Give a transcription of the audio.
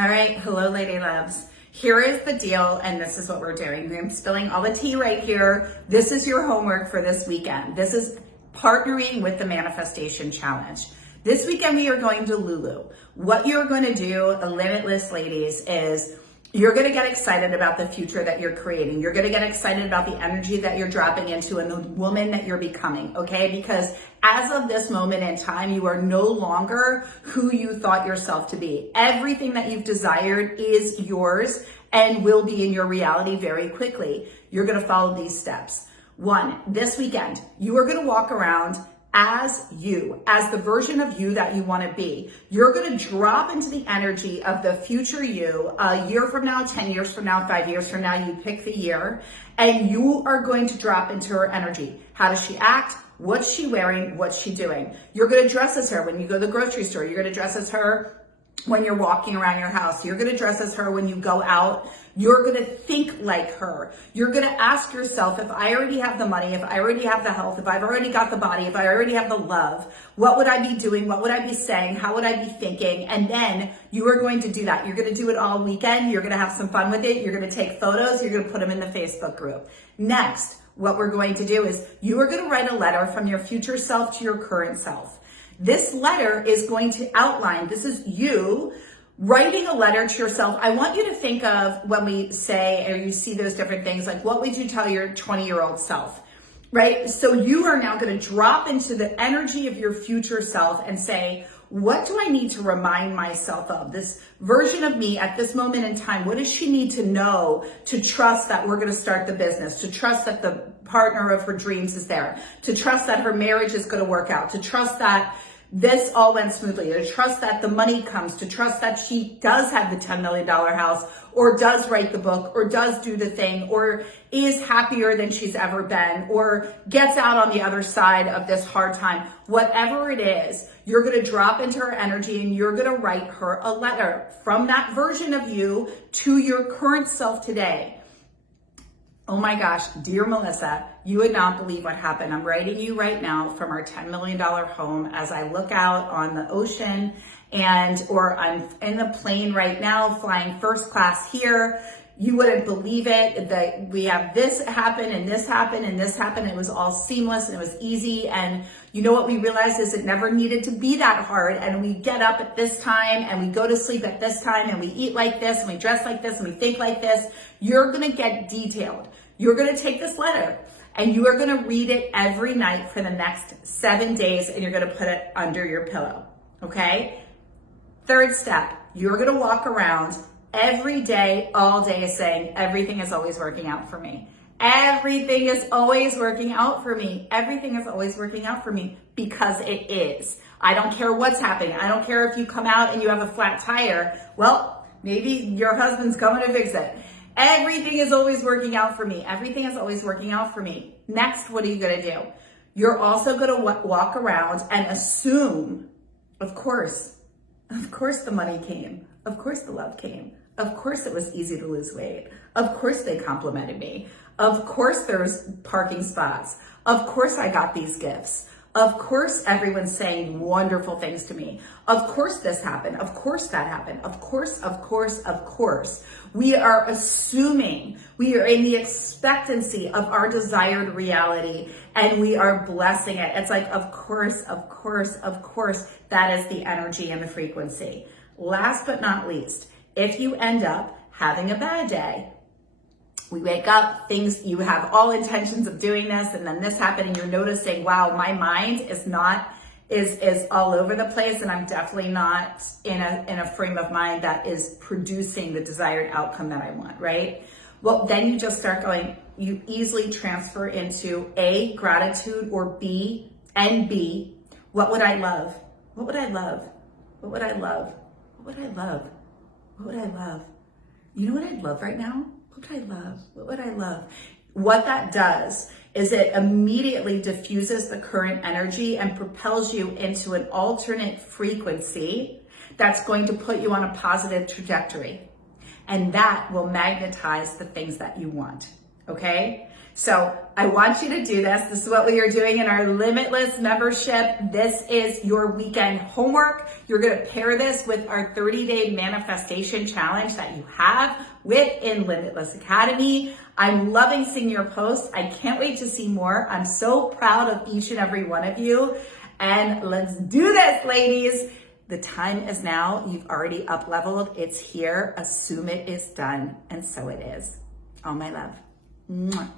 All right, hello lady loves. Here is the deal, and this is what we're doing. I'm spilling all the tea right here. This is your homework for this weekend. This is partnering with the Manifestation Challenge. This weekend we are going to Lulu. What you're going to do, Limitless ladies, is you're going to get excited about the future that you're creating. You're going to get excited about the energy that you're dropping into and the woman that you're becoming, okay? Because as of this moment in time, you are no longer who you thought yourself to be. Everything that you've desired is yours and will be in your reality very quickly. You're going to follow these steps. 1, this weekend, you are going to walk around as you, as the version of you that you want to be. You're going to drop into the energy of the future you, a year from now, 10 years from now, 5 years from now, you pick the year, and you are going to drop into her energy. How does she act? What's she wearing? What's she doing? You're going to dress as her when you go to the grocery store. You're going to dress as her when you're walking around your house. You're going to dress as her when you go out. You're going to think like her. You're going to ask yourself, if I already have the money, if I already have the health, if I've already got the body, if I already have the love, what would I be doing? What would I be saying? How would I be thinking? And then you are going to do that. You're going to do it all weekend. You're going to have some fun with it. You're going to take photos. You're going to put them in the Facebook group. Next, what we're going to do is you are going to write a letter from your future self to your current self. This letter is going to outline, this is you writing a letter to yourself. I want you to think of when we say, or you see those different things, like what would you tell your 20-year-old self, right? So you are now going to drop into the energy of your future self and say, what do I need to remind myself of? This version of me at this moment in time, what does she need to know to trust that we're going to start the business, to trust that the partner of her dreams is there, to trust that her marriage is going to work out, to trust that this all went smoothly, to trust that the money comes, to trust that she does have the $10 million house, or does write the book, or does do the thing, or is happier than she's ever been, or gets out on the other side of this hard time. Whatever it is, you're going to drop into her energy and you're going to write her a letter from that version of you to your current self today. Oh my gosh, dear Melissa, you would not believe what happened. I'm writing you right now from our $10 million home as I look out on the ocean or I'm in the plane right now flying first class here. You wouldn't believe it that we have this happen and this happen and this happen. It was all seamless and it was easy. And you know what we realized is it never needed to be that hard. And we get up at this time and we go to sleep at this time and we eat like this and we dress like this and we think like this. You're going to get detailed. You're going to take this letter and you are going to read it every night for the next 7 days and you're going to put it under your pillow. Okay? Third step, you're going to walk around every day, all day saying, everything is always working out for me. Everything is always working out for me. Everything is always working out for me because it is. I don't care what's happening. I don't care if you come out and you have a flat tire. Well, maybe your husband's coming to fix it. Everything is always working out for me. Everything is always working out for me. Next, what are you going to do? You're also going to walk around and assume, of course the money came. Of course the love came. Of course it was easy to lose weight. Of course they complimented me. Of course there's parking spots. Of course I got these gifts. Of course everyone's saying wonderful things to me. Of course this happened. Of course that happened. Of course, of course, of course. We are assuming, we are in the expectancy of our desired reality and we are blessing it. It's like, of course, of course, of course, that is the energy and the frequency. Last but not least, if you end up having a bad day, we wake up, you have all intentions of doing this, and then this happened, and you're noticing, wow, my mind is all over the place, and I'm definitely not in a frame of mind that is producing the desired outcome that I want, right? Well, then you just start going, you easily transfer into A, gratitude, or B, what would I love? What would I love? What would I love? What would I love? What would I love? You know what I'd love right now? What would I love? What would I love? What that does is it immediately diffuses the current energy and propels you into an alternate frequency that's going to put you on a positive trajectory. And that will magnetize the things that you want. Okay? So I want you to do this. This is what we are doing in our Limitless membership. This is your weekend homework. You're going to pair this with our 30-day manifestation challenge that you have within Limitless Academy. I'm loving seeing your posts. I can't wait to see more. I'm so proud of each and every one of you. And let's do this, ladies. The time is now. You've already up-leveled. It's here. Assume it is done. And so it is. All my love. Mwah.